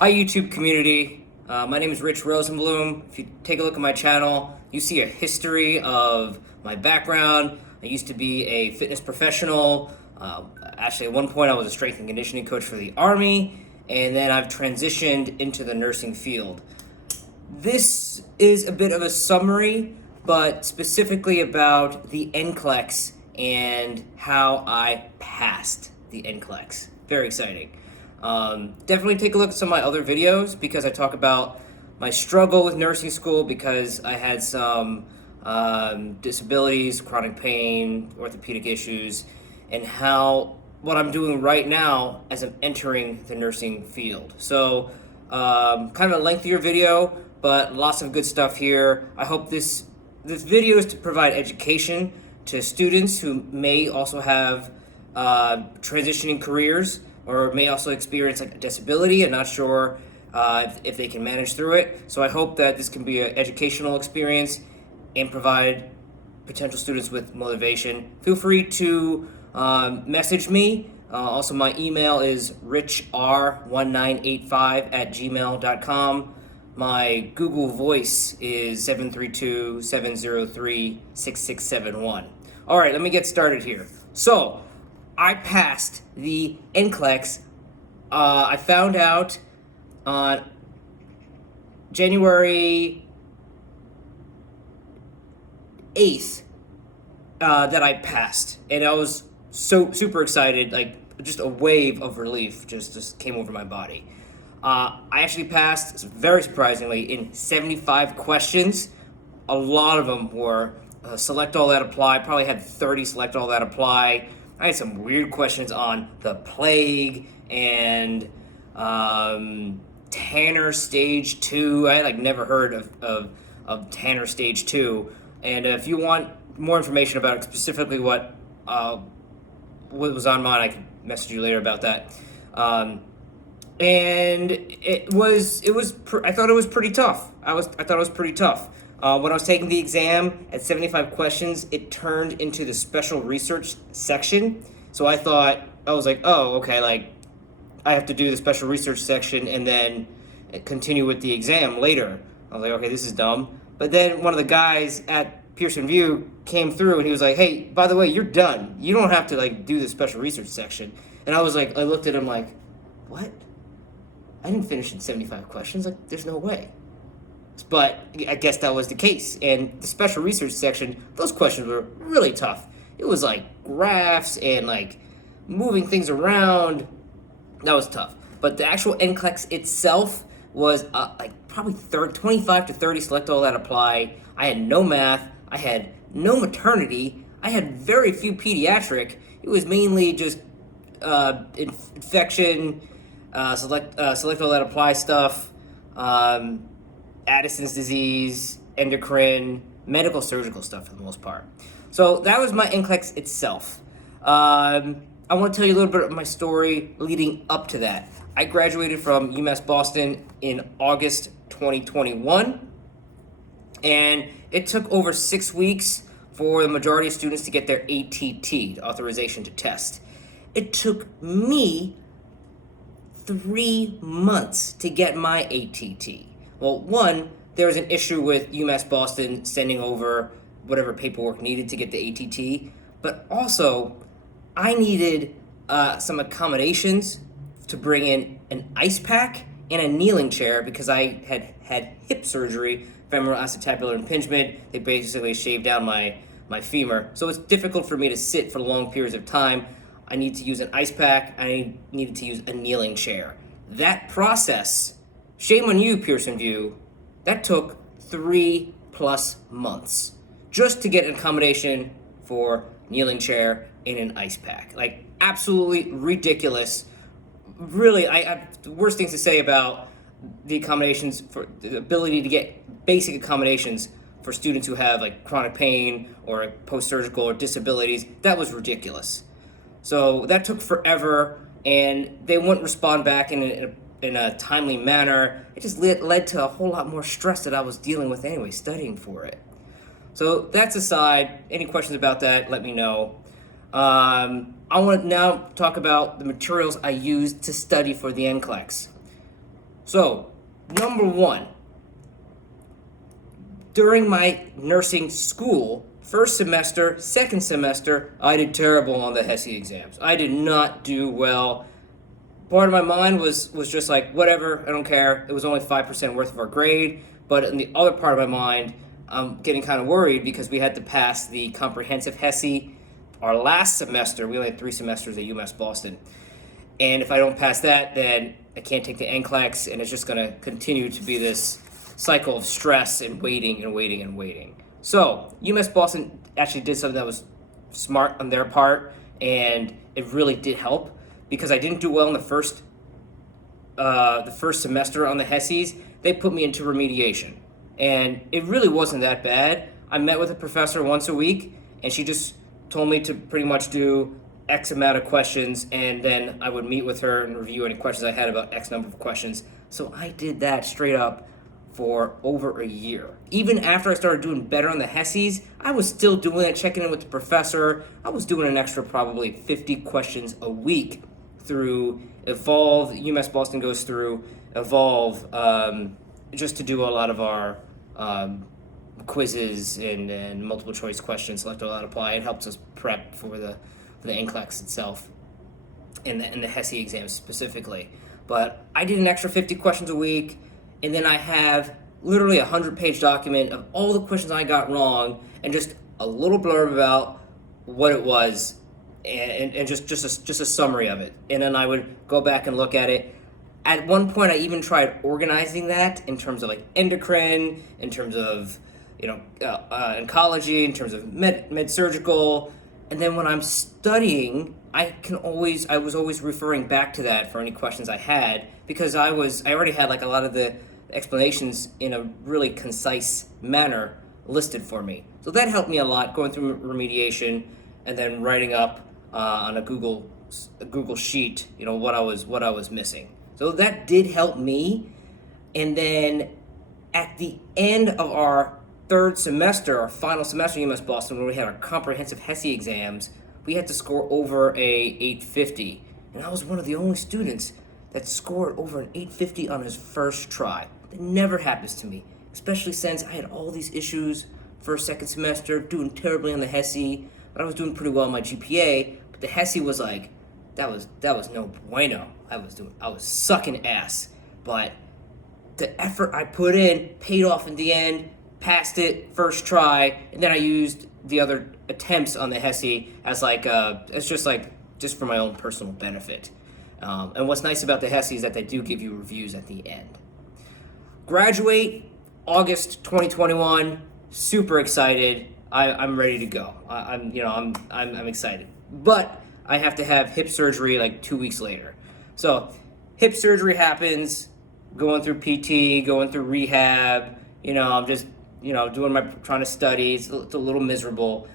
Hi YouTube community, my name is Rich Rosenblum. If you take a look at my channel, you see a history of my background. I used to be a fitness professional. Actually, at one point I was a strength and conditioning coach for the Army, and then I've transitioned into the nursing field. This is a bit of a summary, but specifically about the NCLEX and how I passed the NCLEX. Very exciting. Definitely take a look at some of my other videos because I talk about my struggle with nursing school because I had some disabilities, chronic pain, orthopedic issues, and how what I'm doing right now as I'm entering the nursing field. So kind of a lengthier video, but lots of good stuff here. I hope this video is to provide education to students who may also have transitioning careers or may also experience like a disability and not sure if they can manage through it. So I hope that this can be an educational experience and provide potential students with motivation. Feel free to message me. Also, my email is richr1985@gmail.com. My Google Voice is 732-703-6671. All right, let me get started here. So, I passed the NCLEX. I found out on January 8th that I passed, and I was so super excited, like just a wave of relief just came over my body. I actually passed, very surprisingly, in 75 questions. A lot of them were select all that apply. Probably had 30 select all that apply. I had some weird questions on the plague and Tanner stage 2. I had like never heard of Tanner stage 2. And if you want more information about specifically what was on mine, I can message you later about that. And I thought it was pretty tough. I thought it was pretty tough. When I was taking the exam at 75 questions, it turned into the special research section. So I was like, oh, okay, like I have to do the special research section and then continue with the exam later. I was like, okay, this is dumb. But then one of the guys at Pearson VUE came through and he was like, hey, by the way, you're done. You don't have to like do the special research section. And I looked at him like, what? I didn't finish in 75 questions. Like, there's no way. But I guess that was the case. And the special research section, those questions were really tough. It was like graphs and like moving things around. That was tough. But the actual NCLEX itself was like probably 25 to 30 select all that apply. I had no math. I had no maternity. I had very few pediatric. It was mainly just infection, select all that apply stuff, Addison's disease, endocrine, medical surgical stuff for the most part. So that was my NCLEX itself. I want to tell you a little bit of my story leading up to that. I graduated from UMass Boston in August 2021, and it took over 6 weeks for the majority of students to get their ATT, authorization to test. It took me 3 months to get my ATT. Well, one, there was an issue with UMass Boston sending over whatever paperwork needed to get the ATT, but also I needed some accommodations to bring in an ice pack and a kneeling chair because I had hip surgery, femoral acetabular impingement. They basically shaved down my femur, so it's difficult for me to sit for long periods of time. I need to use an ice pack. I needed to use a kneeling chair. That process, shame on you, Pearson VUE, that took 3+ months just to get an accommodation for kneeling chair and an ice pack. Like, absolutely ridiculous. Really, I have the worst things to say about the accommodations, for the ability to get basic accommodations for students who have like chronic pain or post-surgical or disabilities. That was ridiculous. So that took forever, and they wouldn't respond back in a timely manner. It just led to a whole lot more stress that I was dealing with anyway, studying for it. So that's aside. Any questions about that, let me know. I want to now talk about the materials I used to study for the NCLEX. So, number one, during my nursing school, first semester, second semester, I did terrible on the HESI exams. I did not do well. Part of my mind was just like, whatever, I don't care. It was only 5% worth of our grade. But in the other part of my mind, I'm getting kind of worried because we had to pass the comprehensive HESI our last semester. We only had 3 semesters at UMass Boston. And if I don't pass that, then I can't take the NCLEX, and it's just going to continue to be this cycle of stress and waiting and waiting and waiting. So UMass Boston actually did something that was smart on their part, and it really did help because I didn't do well in the first semester on the HESIs. They put me into remediation, and it really wasn't that bad. I met with a professor once a week, and she just told me to pretty much do X amount of questions, and then I would meet with her and review any questions I had about X number of questions. So I did that straight up for over a year. Even after I started doing better on the HESIs, I was still doing it, checking in with the professor. I was doing an extra probably 50 questions a week through Evolve. UMass Boston goes through Evolve just to do a lot of our quizzes and multiple choice questions, select, allow, apply. It helps us prep for the NCLEX itself and the HESI exams specifically. But I did an extra 50 questions a week, and then I have literally a 100-page document of all the questions I got wrong and just a little blurb about what it was and just a summary of it. And then I would go back and look at it. At one point, I even tried organizing that in terms of like endocrine, in terms of oncology, in terms of med surgical. And then when I'm studying, I was always referring back to that for any questions I had because I already had like a lot of the explanations in a really concise manner listed for me. So that helped me a lot going through remediation and then writing up on a Google sheet, what I was missing. So that did help me. And then at the end of our third semester, our final semester at UMass Boston, when we had our comprehensive HESI exams, we had to score over a 850. And I was one of the only students that scored over an 850 on his first try. That never happens to me, especially since I had all these issues first, second semester, doing terribly on the HESI, but I was doing pretty well on my GPA. But the HESI was like, that was no bueno. I was sucking ass. But the effort I put in paid off in the end. Passed it first try, and then I used the other attempts on the HESI as just for my own personal benefit. And what's nice about the HESI is that they do give you reviews at the end. Graduate August 2021. Super excited. I'm ready to go. I'm excited, but I have to have hip surgery like 2 weeks later. So hip surgery happens. Going through PT, going through rehab. I'm just trying to study. It's a little miserable,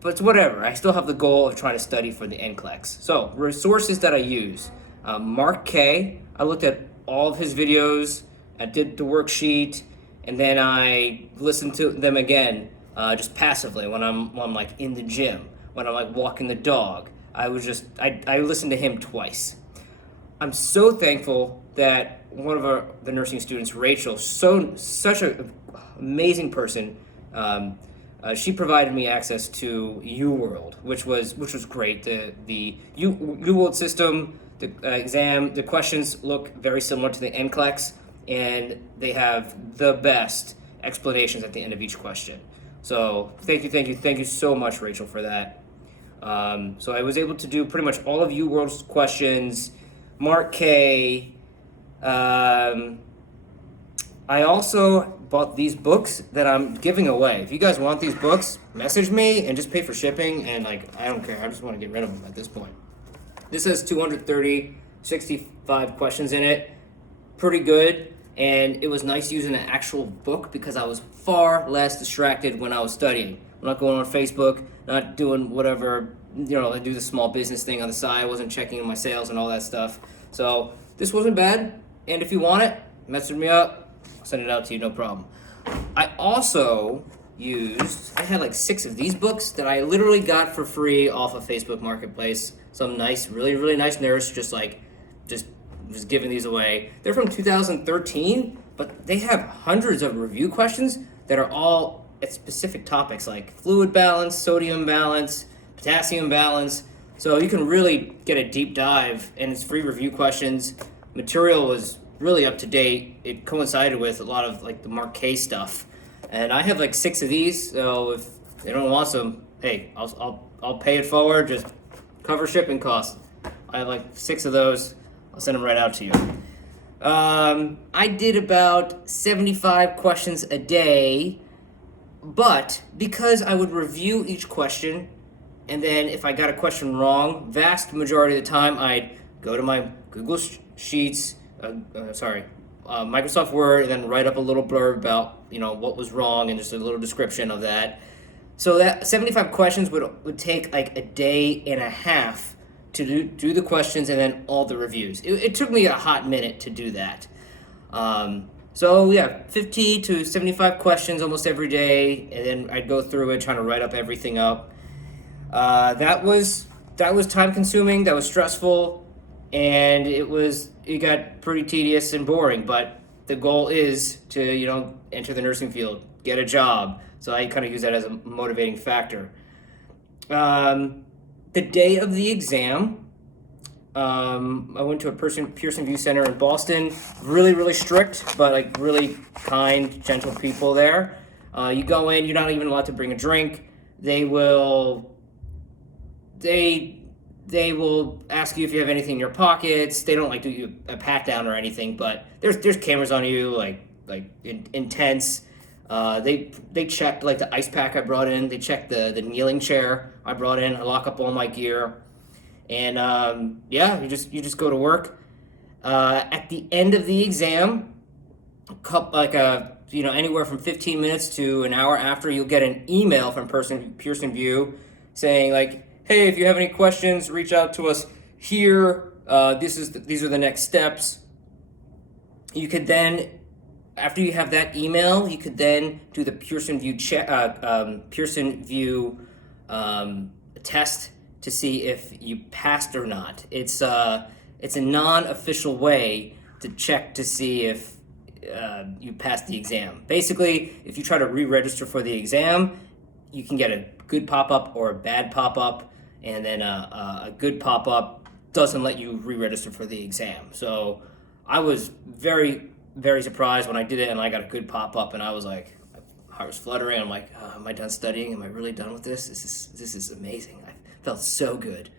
but it's whatever. I still have the goal of trying to study for the NCLEX. So resources that I use, Mark K. I looked at all of his videos. I did the worksheet, and then I listened to them again, just passively when I'm like in the gym, when I'm like walking the dog. I listened to him twice. I'm so thankful that one of the nursing students, Rachel, such an amazing person. She provided me access to UWorld, which was great. The UWorld system, the exam, the questions look very similar to the NCLEX, and they have the best explanations at the end of each question. So thank you so much, Rachel, for that. So I was able to do pretty much all of UWorld's questions. Mark K. I also bought these books that I'm giving away. If you guys want these books, message me and just pay for shipping, and I don't care. I just want to get rid of them at this point. This has 65 questions in it. Pretty good. And it was nice using an actual book because I was far less distracted when I was studying. I'm not going on Facebook, not doing whatever, I do the small business thing on the side. I wasn't checking my sales and all that stuff. So this wasn't bad. And if you want it, message me up. I'll send it out to you, no problem. I also I had like 6 of these books that I literally got for free off of Facebook Marketplace. Some nice, really, really nice nurse just just giving these away. They're from 2013, but they have hundreds of review questions that are all at specific topics like fluid balance, sodium balance, potassium balance. So you can really get a deep dive, and it's free review questions. Material was really up to date. It coincided with a lot of like the Mark K stuff, and I have like 6 of these. So if anyone wants them, hey, I'll pay it forward. Just cover shipping costs. I have like 6 of those. I'll send them right out to you. I did about 75 questions a day, but because I would review each question, and then if I got a question wrong, vast majority of the time I'd go to my Google Sheets, Microsoft Word, and then write up a little blurb about what was wrong and just a little description of that. So that 75 questions would take like a day and a half to do the questions and then all the reviews. It took me a hot minute to do that. So yeah, 50 to 75 questions almost every day, and then I'd go through it trying to write up everything up. That was time consuming, that was stressful, and it got pretty tedious and boring, but the goal is to, enter the nursing field, get a job. So I kind of use that as a motivating factor. The day of the exam, I went to a Pearson View Center in Boston. Really, really strict, but like really kind, gentle people there. You go in, you're not even allowed to bring a drink. They will ask you if you have anything in your pockets. They don't like do you a pat down or anything, but there's cameras on you, like intense. They checked like the ice pack I brought in. They checked the kneeling chair I brought in. I lock up all my gear, and you just go to work. At the end of the exam, anywhere from 15 minutes to an hour after, you'll get an email from Pearson View saying like, hey, if you have any questions, reach out to us here. These are the next steps. You could then, after you have that email, you could then do the Pearson View test to see if you passed or not. It's a non-official way to check to see if you passed the exam. Basically, if you try to re-register for the exam, you can get a good pop-up or a bad pop-up, and then a good pop-up doesn't let you re-register for the exam. So I was very, very surprised when I did it and I got a good pop-up, and I was like, my heart was fluttering. I'm like, am I done studying? Am I really done with this? This is amazing. I felt so good.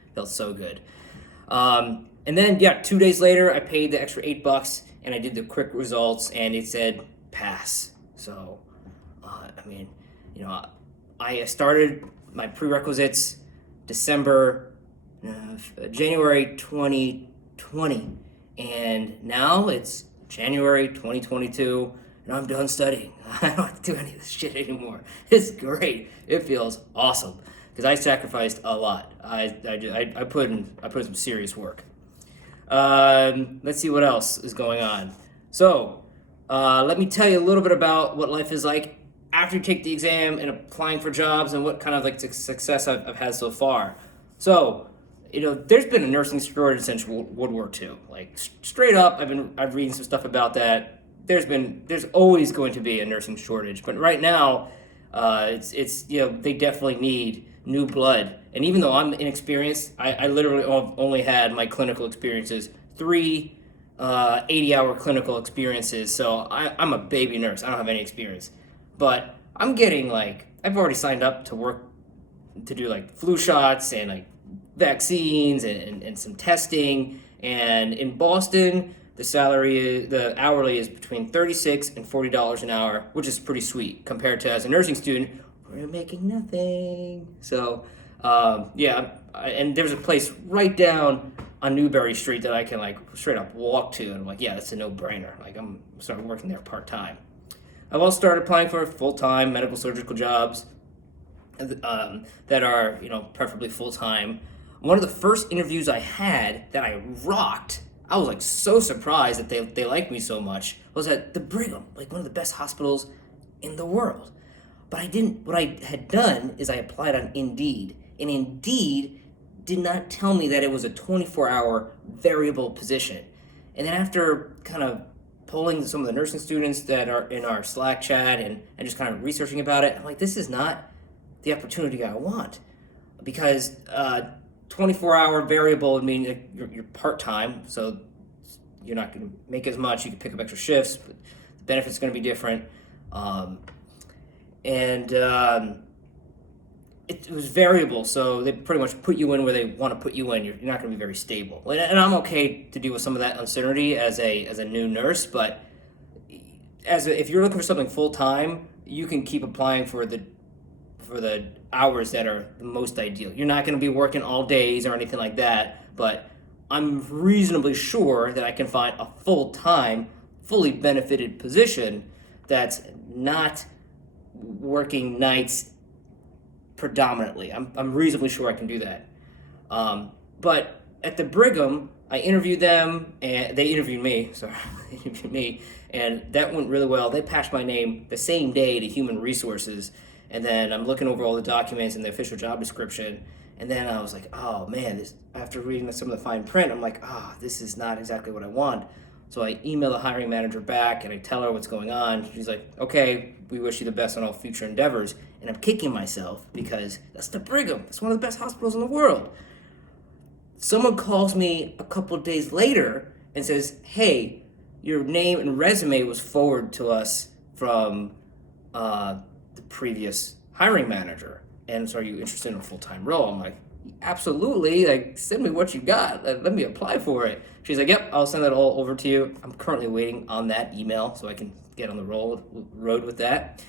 And then 2 days later, I paid the extra $8 and I did the quick results, and it said pass. So, I started my prerequisites January 2020, and now it's January 2022, and I'm done studying. I don't have to do any of this shit anymore. It's great. It feels awesome because I sacrificed a lot. I put in some serious work. Let's see what else is going on. So, let me tell you a little bit about what life is like after you take the exam and applying for jobs, and what kind of like success I've had so far. So, there's been a nursing shortage since World War II. Like straight up, I've reading some stuff about that. There's always going to be a nursing shortage, but right now, it's they definitely need new blood. And even though I'm inexperienced, I literally only had my clinical experiences, 3 80-hour clinical experiences. So I'm a baby nurse. I don't have any experience. But I'm getting I've already signed up to work to do like flu shots and like vaccines and some testing. And in Boston, the hourly is between $36 and $40 an hour, which is pretty sweet compared to as a nursing student, we're making nothing. So, and there's a place right down on Newbury Street that I can straight up walk to, and I'm like, yeah, that's a no-brainer. I'm starting working there part-time. I've also started applying for full-time medical surgical jobs that are, preferably full-time. One of the first interviews I had that I rocked, I was so surprised that they liked me so much, was at the Brigham, one of the best hospitals in the world. But what I had done is I applied on Indeed, and Indeed did not tell me that it was a 24-hour variable position. And then after kind of polling some of the nursing students that are in our Slack chat and just kind of researching about it, I'm like, this is not the opportunity I want, because 24-hour variable would mean that you're part-time, so you're not going to make as much. You can pick up extra shifts, but the benefits are going to be different. It was variable, so they pretty much put you in where they want to put you in. You're not going to be very stable, and I'm okay to deal with some of that uncertainty as a new nurse. But if you're looking for something full time, you can keep applying for the hours that are the most ideal. You're not going to be working all days or anything like that, but I'm reasonably sure that I can find a full time, fully benefited position that's not working nights predominantly. I'm reasonably sure I can do that. But at the Brigham, I interviewed them, and they interviewed me. Sorry, they interviewed me, and that went really well. They passed my name the same day to Human Resources, and then I'm looking over all the documents and the official job description, and then I was like, oh man, after reading some of the fine print, I'm like, this is not exactly what I want. So I email the hiring manager back and I tell her what's going on. She's like, okay, we wish you the best on all future endeavors. And I'm kicking myself because that's the Brigham. It's one of the best hospitals in the world. Someone calls me a couple of days later and says, hey, your name and resume was forwarded to us from the previous hiring manager. And so are you interested in a full-time role? I'm like, absolutely. Like, send me what you got. Let me apply for it. She's like, yep, I'll send that all over to you. I'm currently waiting on that email so I can get on the road with that.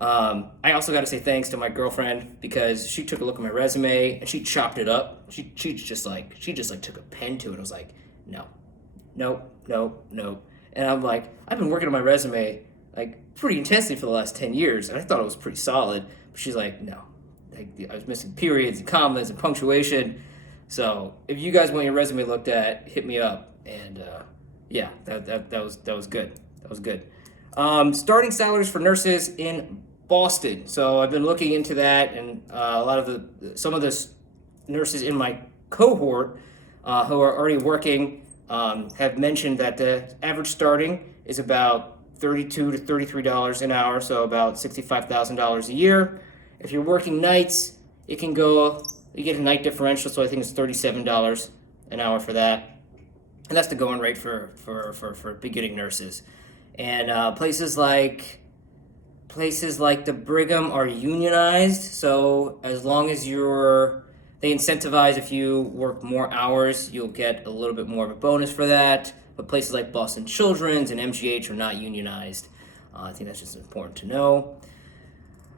I also got to say thanks to my girlfriend because she took a look at my resume and she chopped it up. She just took a pen to it and was like, no. And I'm like, I've been working on my resume like pretty intensely for the last 10 years and I thought it was pretty solid. But she's like, no. Like, I was missing periods and commas and punctuation. So if you guys want your resume looked at, hit me up. And yeah, that was good. That was good. Starting salaries for nurses in Boston. So I've been looking into that, and some of the nurses in my cohort who are already working have mentioned that the average starting is about $32 to $33 an hour, so about $65,000 a year. If you're working nights, you get a night differential, so I think it's $37 an hour for that. And that's the going rate for beginning nurses. And places like the Brigham are unionized, so as long as they incentivize if you work more hours, you'll get a little bit more of a bonus for that. But places like Boston Children's and MGH are not unionized. I think that's just important to know.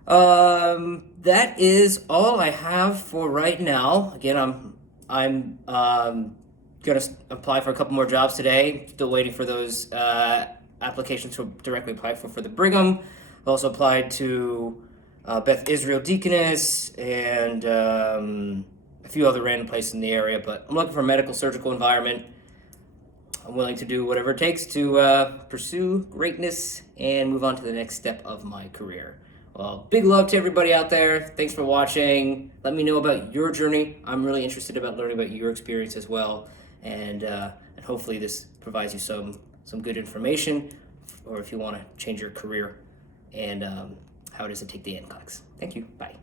That is all I have for right now. Again, I'm gonna apply for a couple more jobs today. Still waiting for those applications to directly apply for the Brigham. I've also applied to Beth Israel Deaconess and a few other random places in the area. But I'm looking for a medical surgical environment. I'm willing to do whatever it takes to pursue greatness and move on to the next step of my career. Well, big love to everybody out there. Thanks for watching. Let me know about your journey. I'm really interested about learning about your experience as well. And hopefully this provides you some good information, or if you want to change your career and how it is to take the NCLEX. Thank you. Bye.